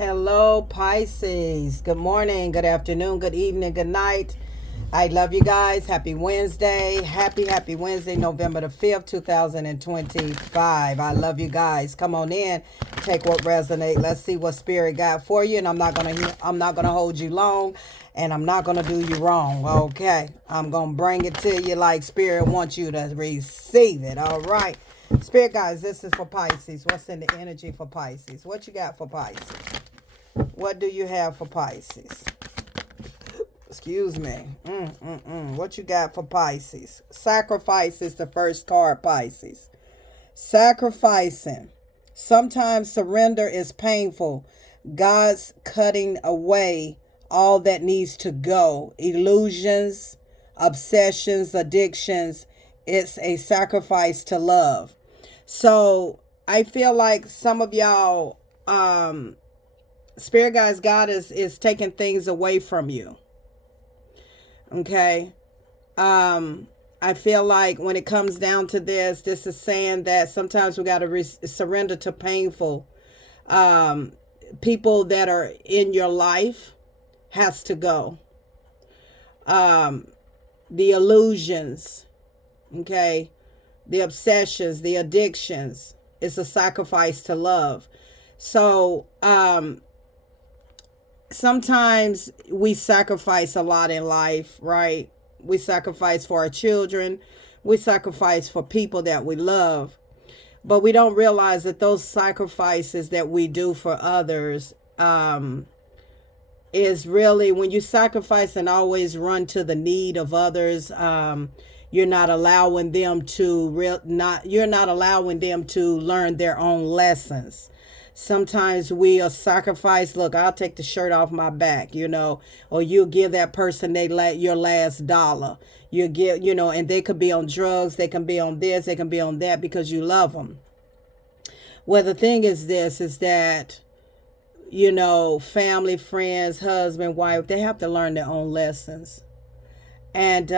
Hello, Pisces. Good morning, good afternoon, good evening, good night. I love you guys. Happy Wednesday. Happy Wednesday, November the 5th, 2025. I love you guys. Come on in. Take what resonate. Let's see what spirit got for you. And I'm not gonna hold you long, and I'm not gonna do you wrong. Okay. I'm gonna bring it to you like spirit wants you to receive it. All right. Spirit guys, this is for Pisces. What's in the energy for Pisces? What you got for Pisces? What do you have for Pisces? Excuse me. What you got for Pisces? Sacrifice is the first card, Pisces. Sacrificing. Sometimes surrender is painful. God's cutting away all that needs to go. Illusions, obsessions, addictions. It's a sacrifice to love. So I feel like some of y'all, Spirit guys, God is taking things away from you. Okay. I feel like when it comes down to this is saying that sometimes we got to surrender to painful. People that are in your life has to go. The illusions, okay, the obsessions, the addictions, it's a sacrifice to love. So, sometimes we sacrifice a lot in life, right? We sacrifice for our children. We sacrifice for people that we love. But we don't realize that those sacrifices that we do for others is really, when you sacrifice and always run to the need of others, you're not allowing them to learn their own lessons. Sometimes we'll sacrifice. Look, I'll take the shirt off my back, or you'll give that person your last dollar. You give, and they could be on drugs, they can be on this, they can be on that because you love them. Well, the thing is that, family, friends, husband, wife, they have to learn their own lessons. And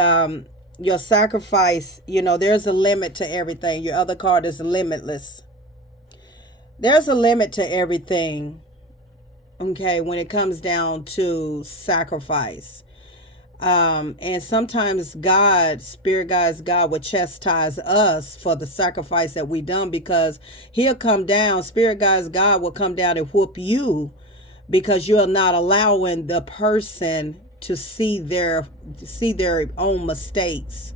your sacrifice, there's a limit to everything. Your other card is limitless. There's a limit to everything, okay, when it comes down to sacrifice. And sometimes Spirit guides, God will chastise us for the sacrifice that we done, because he'll come down, Spirit guides, God will come down and whoop you because you're not allowing the person to see their own mistakes.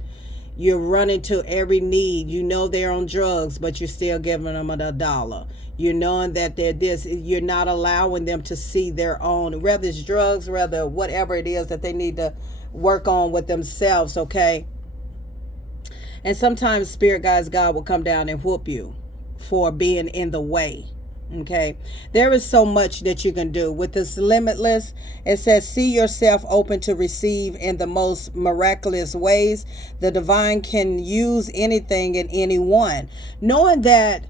You're running to every need. They're on drugs, but you're still giving them $1. You're knowing that they're this. You're not allowing them to see their own, whether it's drugs, whether whatever it is that they need to work on with themselves, okay? And sometimes Spirit guides, God will come down and whoop you for being in the way. Okay, there is so much that you can do with this limitless. It says, see yourself open to receive in the most miraculous ways. The divine can use anything and anyone. Knowing that,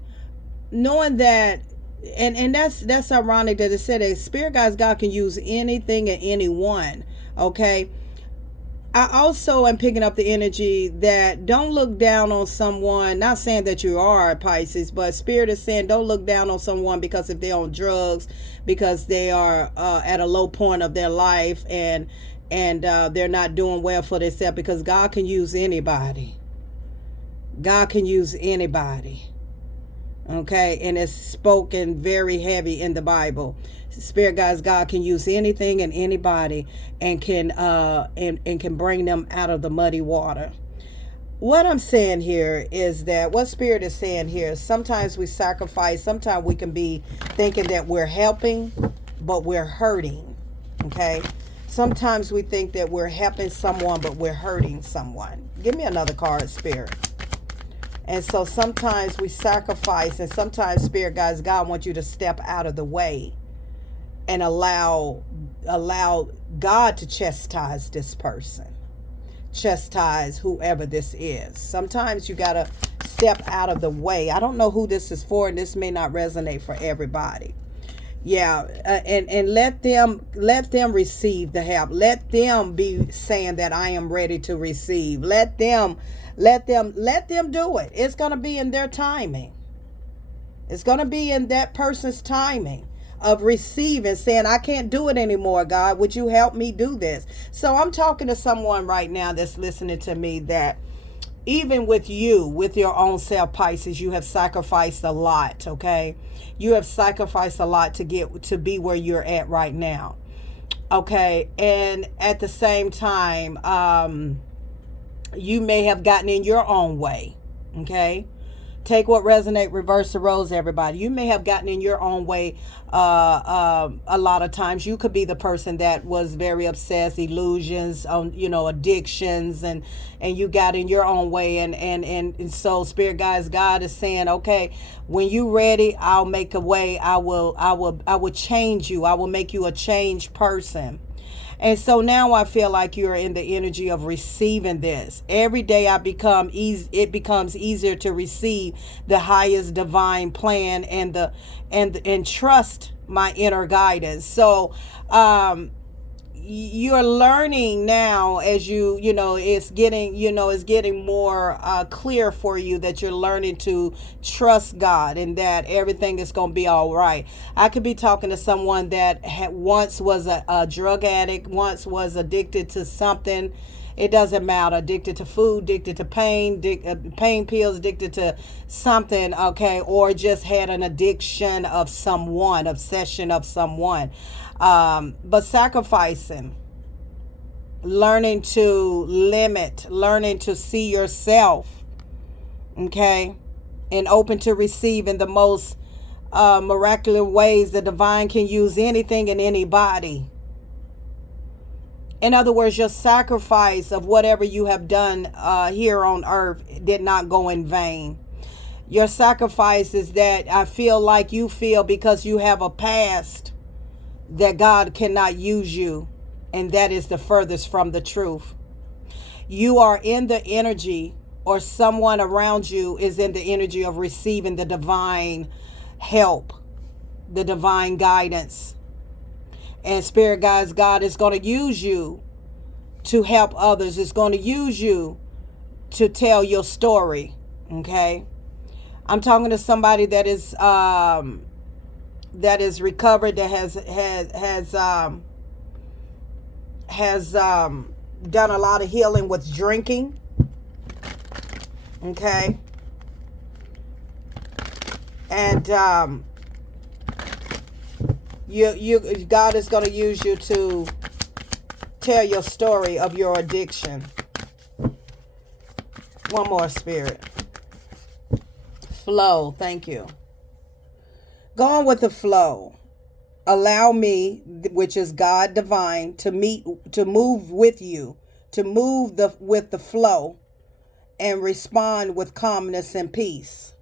and that's ironic that it said that Spirit guides, God can use anything and anyone. Okay. I also am picking up the energy that don't look down on someone. Not saying that you are Pisces, but Spirit is saying don't look down on someone because if they're on drugs, because they are at a low point of their life, and they're not doing well for themselves, because God can use anybody. God can use anybody. Okay, and it's spoken very heavy in the Bible. Spirit guides, God can use anything and anybody, and can can bring them out of the muddy water. What I'm saying here is that what Spirit is saying here is sometimes we sacrifice. Sometimes we can be thinking that we're helping, but we're hurting. Okay, sometimes we think that we're helping someone, but we're hurting someone. Give me another card, Spirit. And so sometimes we sacrifice, and sometimes Spirit guides, God wants you to step out of the way and allow God to chastise this person, chastise whoever this is. Sometimes you got to step out of the way. I don't know who this is for, and this may not resonate for everybody. Yeah, and let them receive the help. Let them be saying that I am ready to receive. Let them do it. It's going to be in their timing. It's going to be in that person's timing. of receiving, saying, I can't do it anymore, God. Would you help me do this? So I'm talking to someone right now that's listening to me, that even with you, with your own self, Pisces, you have sacrificed a lot, okay? You have sacrificed a lot to get to be where you're at right now, okay? And at the same time, you may have gotten in your own way, okay? Take what resonate, reverse the roles, everybody. You may have gotten in your own way a lot of times. You could be the person that was very obsessed, illusions, on addictions, and you got in your own way, and so Spirit Guides, God is saying, okay, when you ready, I'll make a way. I will change you. I will make you a changed person. And so now I feel like you're in the energy of receiving this. Every day it becomes easier to receive the highest divine plan and trust my inner guidance. So you're learning now, as it's getting more clear for you, that you're learning to trust God and that everything is going to be all right. I could be talking to someone that once was a drug addict, once was addicted to something. It doesn't matter. Addicted to food, addicted to pain, pain pills, addicted to something, okay, or just had an addiction of someone, obsession of someone. But sacrificing, learning to limit, learning to see yourself, okay, and open to receive in the most miraculous ways. The divine can use anything and anybody. In other words, your sacrifice of whatever you have done here on earth did not go in vain. Your sacrifice is that I feel like you feel because you have a past that God cannot use you, and that is the furthest from the truth. You are in the energy, or someone around you is in the energy of receiving the divine help, the divine guidance. And Spirit Guides, God is going to use you to help others. It's going to use you to tell your story, okay? I'm talking to somebody that is recovered, that has done a lot of healing with drinking, okay? And God is going to use you to tell your story of your addiction. One more, Spirit. Flow. Thank you. Going with the flow. Allow me, which is God divine, to move with you, to move with the flow and respond with calmness and peace.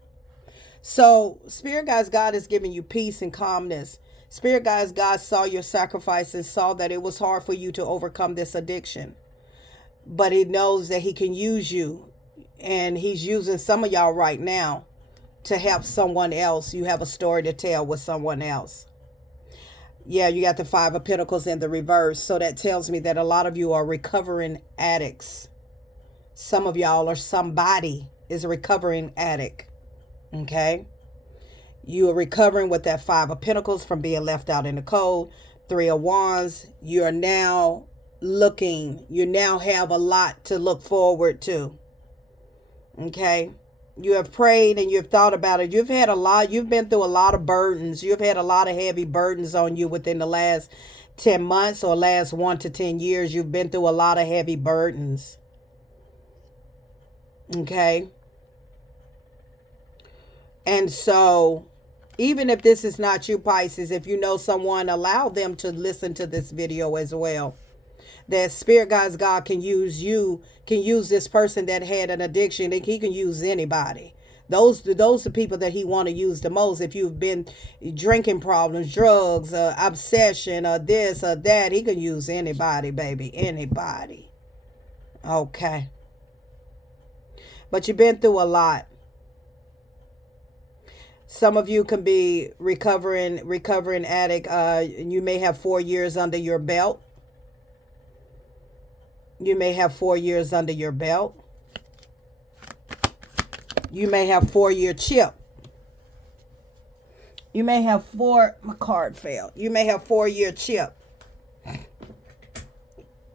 So, Spirit Guides, God is giving you peace and calmness. Spirit Guides, God saw your sacrifice and saw that it was hard for you to overcome this addiction. But He knows that He can use you. And He's using some of y'all right now to help someone else. You have a story to tell with someone else. Yeah, you got the Five of Pentacles in the reverse. So that tells me that a lot of you are recovering addicts. Some of y'all, or somebody, is a recovering addict. Okay? You are recovering with that Five of Pentacles from being left out in the cold. Three of Wands. You are now looking. You now have a lot to look forward to. Okay? You have prayed and you've thought about it. You've been through a lot of burdens. You've had a lot of heavy burdens on you within the last 10 months or last 1 to 10 years. You've been through a lot of heavy burdens. Okay? And so, even if this is not you, Pisces, if you know someone, allow them to listen to this video as well. That Spirit Guides, God can use you, can use this person that had an addiction. He can use anybody. Those are people that He want to use the most. If you've been drinking problems, drugs, obsession, or this or that, He can use anybody, baby, anybody. Okay. But you've been through a lot. Some of you can be recovering addict. You may have 4 years under your belt. You may have 4 years under your belt. You may have 4-year chip. You may have my card failed. You may have 4-year chip.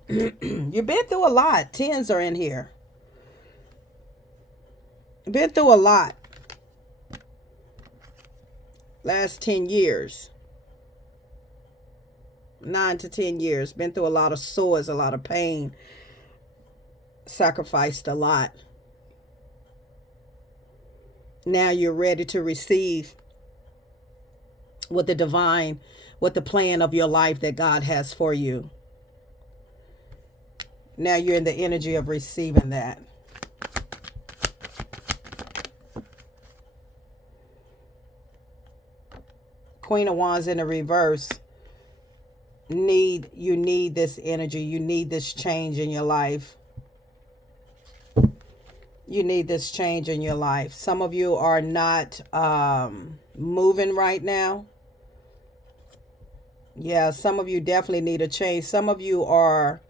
You've been through a lot. 10s are in here. You've been through a lot. Last 10 years. 9 to 10 years. Been through a lot of sores, a lot of pain. Sacrificed a lot. Now you're ready to receive what the divine, what the plan of your life that God has for you. Now you're in the energy of receiving that. Queen of Wands in the reverse. You need this energy. You need this change in your life. You need this change in your life. Some of you are not moving right now. Yeah, some of you definitely need a change. Some of you are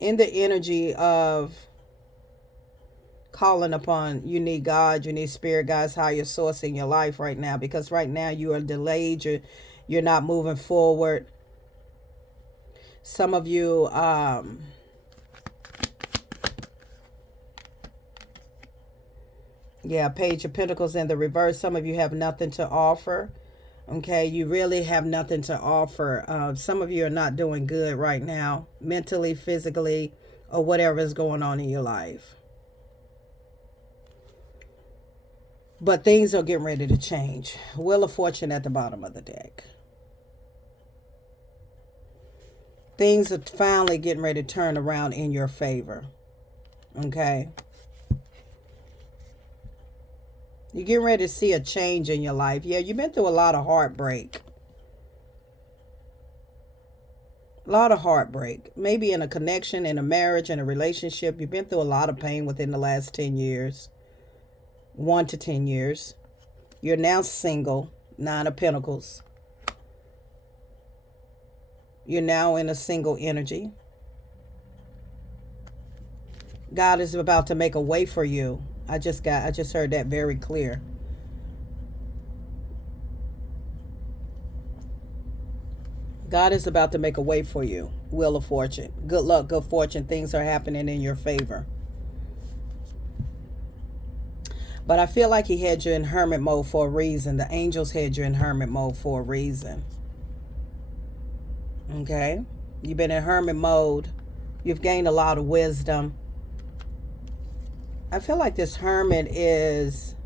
in the energy of calling upon, you need God, you need spirit guides, higher source in your life right now, because right now you are delayed, you're not moving forward. Some of you yeah, Page of Pentacles in the reverse. Some of you have nothing to offer. Okay, you really have nothing to offer. Some of you are not doing good right now, mentally, physically, or whatever is going on in your life. But things are getting ready to change. Wheel of Fortune at the bottom of the deck. Things are finally getting ready to turn around in your favor. Okay. You're getting ready to see a change in your life. Yeah, you've been through a lot of heartbreak. A lot of heartbreak. Maybe in a connection, in a marriage, in a relationship. You've been through a lot of pain within the last 10 years. 1 to 10 years. You're now single. 9 of Pentacles. You're now in a single energy. God is about to make a way for you. I just heard that very clear. God is about to make a way for you. Wheel of Fortune. Good luck, good fortune. Things are happening in your favor. But I feel like he had you in hermit mode for a reason. The angels had you in hermit mode for a reason. Okay? You've been in hermit mode. You've gained a lot of wisdom. I feel like this hermit is...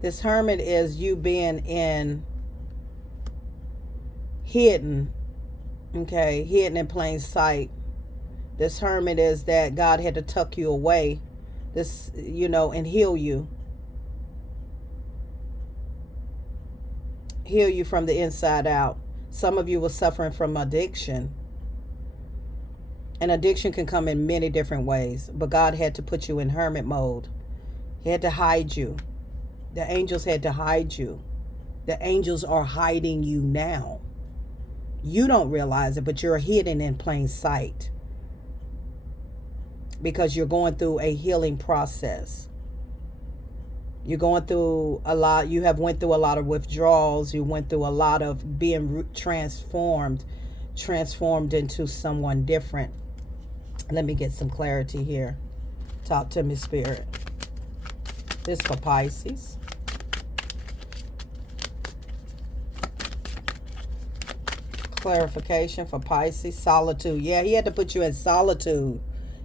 This hermit is you being in... hidden. Okay? Hidden in plain sight. This hermit is that God had to tuck you away. This, and heal you. Heal you from the inside out. Some of you were suffering from addiction. And addiction can come in many different ways. But God had to put you in hermit mode. He had to hide you. The angels had to hide you. The angels are hiding you now. You don't realize it, but you're hidden in plain sight. Because you're going through a healing process. You're going through a lot. You have went through a lot of withdrawals. You went through a lot of being transformed into someone different. Let me get some clarity here. Talk to me, Spirit. This for Pisces. Clarification for Pisces. Solitude. Yeah, he had to put you in solitude.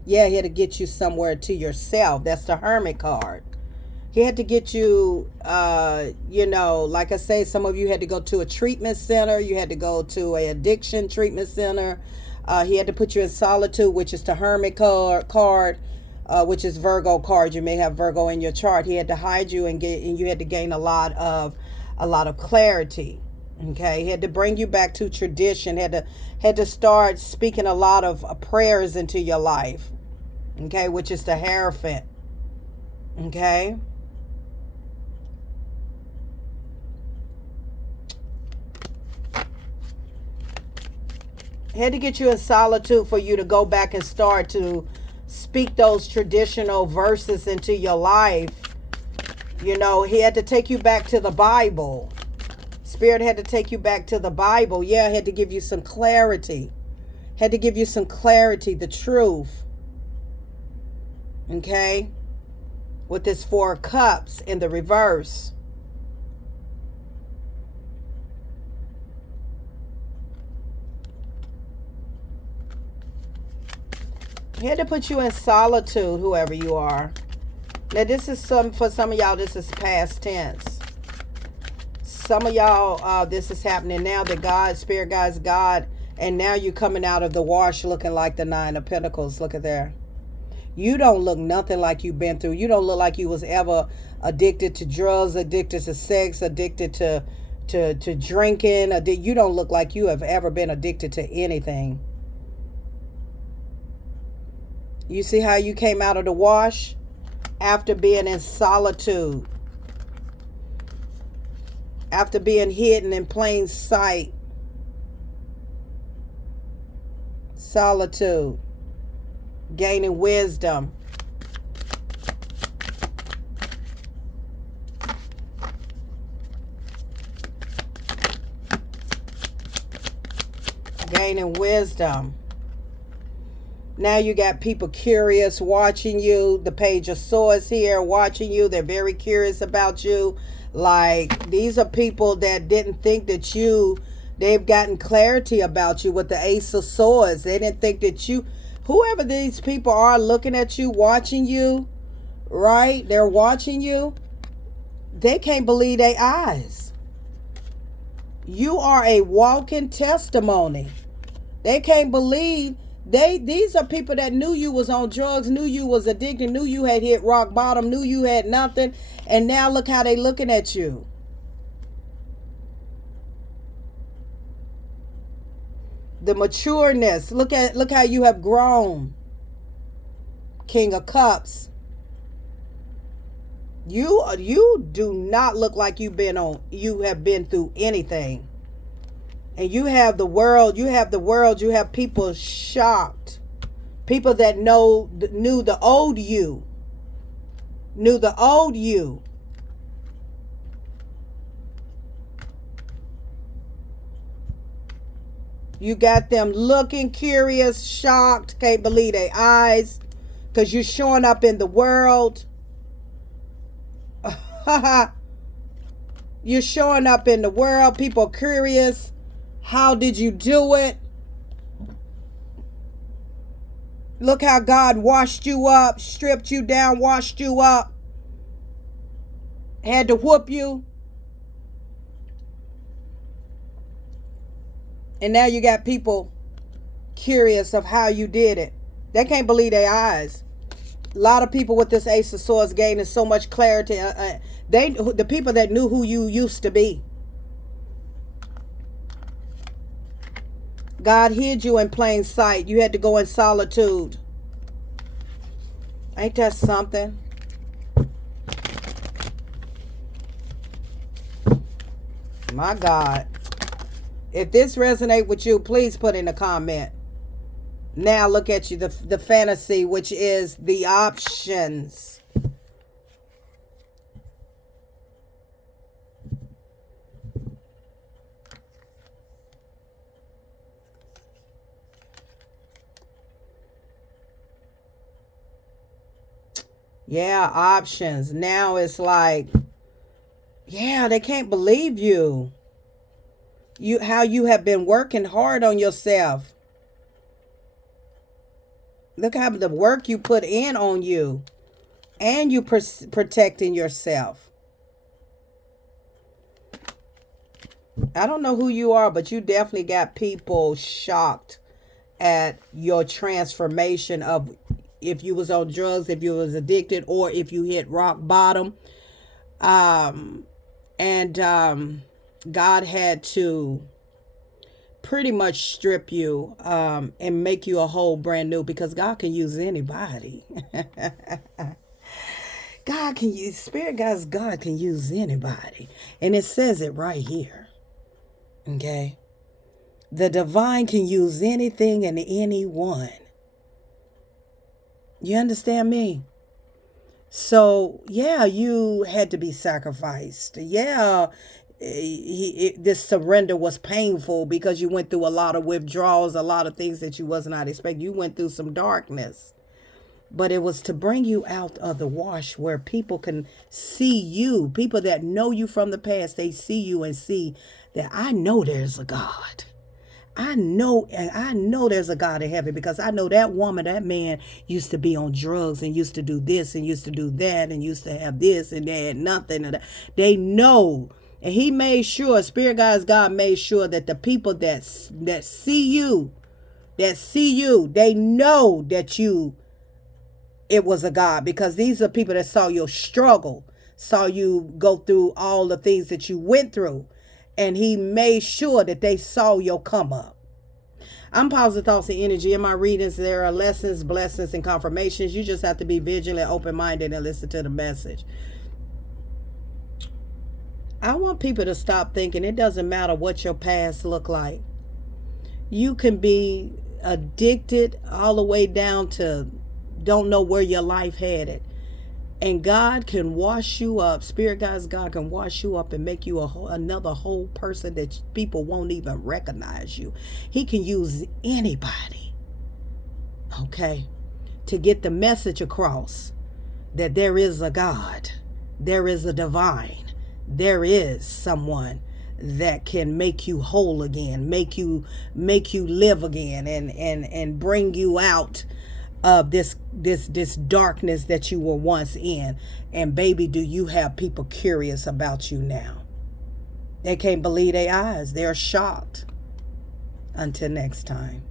Yeah, he had to get you somewhere to yourself. That's the Hermit card. He had to get you, like I say, some of you had to go to a treatment center. You had to go to an addiction treatment center. He had to put you in solitude, which is the Hermit card, which is Virgo card. You may have Virgo in your chart. He had to hide you and you had to gain a lot of clarity. Okay, he had to bring you back to tradition. Had to start speaking a lot of prayers into your life. Okay, which is the Hierophant. Okay. Had to get you in solitude for you to go back and start to speak those traditional verses into your life. You know, he had to take you back to the Bible. Spirit had to take you back to the Bible. Yeah, had to give you some clarity. Had to give you some clarity, the truth. Okay? With this 4 of Cups in the reverse. He had to put you in solitude, whoever you are. Now, this is for some of y'all, this is past tense. Some of y'all, this is happening now that God, Spirit guides God, and now you're coming out of the wash looking like the 9 of Pentacles. Look at there. You don't look nothing like you've been through. You don't look like you was ever addicted to drugs, addicted to sex, addicted to drinking. You don't look like you have ever been addicted to anything. You see how you came out of the wash? After being in solitude. After being hidden in plain sight. Solitude. Gaining wisdom. Gaining wisdom. Now you got people curious watching you. The Page of Swords here watching you. They're very curious about you. Like, these are people that didn't think that they've gotten clarity about you with the Ace of Swords. They didn't think that whoever these people are looking at you, watching you, right? They're watching you. They can't believe their eyes. You are a walking testimony. They can't believe. These are people that knew you was on drugs, knew you was addicted, knew you had hit rock bottom, knew you had nothing, and now look how they looking at you. The matureness. Look how you have grown. King of Cups. You do not look like you have been through anything. And you have the world, you have people shocked. People that knew the old you. Knew the old you. You got them looking curious, shocked, can't believe their eyes. Because you're showing up in the world. You're showing up in the world. People curious. How did you do it? Look how God washed you up, stripped you down, washed you up. Had to whoop you. And now you got people curious of how you did it. They can't believe their eyes. A lot of people with this Ace of Swords gaining so much clarity. The people that knew who you used to be. God hid you in plain sight. You had to go in solitude. Ain't that something? My God. If this resonates with you, please put in a comment. Now look at you, the fantasy, which is the options. Yeah, options. Now it's like, yeah, they can't believe you. How you have been working hard on yourself. Look how the work you put in on you. And you protecting yourself. I don't know who you are, but you definitely got people shocked at your transformation of if you was on drugs, if you was addicted, or if you hit rock bottom. God had to pretty much strip you and make you a whole brand new, because God can use anybody. Spirit guys, God can use anybody. And it says it right here. Okay? The divine can use anything and anyone. You understand me? So, yeah, you had to be sacrificed. Yeah, this surrender was painful because you went through a lot of withdrawals, a lot of things that you was not expecting. You went through some darkness. But it was to bring you out of the wash where people can see you. People that know you from the past, they see you and see that I know there's a God. I know there's a God in heaven because I know that woman, that man used to be on drugs and used to do this and used to do that and used to have this and they had nothing. And they know. And he made sure, Spirit Guides God made sure that the people that see you, they know that it was a God, because these are people that saw your struggle, saw you go through all the things that you went through, and he made sure that they saw your come up. I'm positive thoughts and energy. In my readings, there are lessons, blessings, and confirmations. You just have to be vigilant, open-minded, and listen to the message. I want people to stop thinking it doesn't matter what your past look like. You can be addicted all the way down to don't know where your life headed. And God can wash you up. Spirit Guides God can wash you up and make you another whole person that people won't even recognize you. He can use anybody, okay, to get the message across that there is a God, there is a divine, there is someone that can make you whole again, make you live again, and bring you out of this darkness that you were once in. And baby, do you have people curious about you now? They can't believe their eyes. They're shocked. Until next time.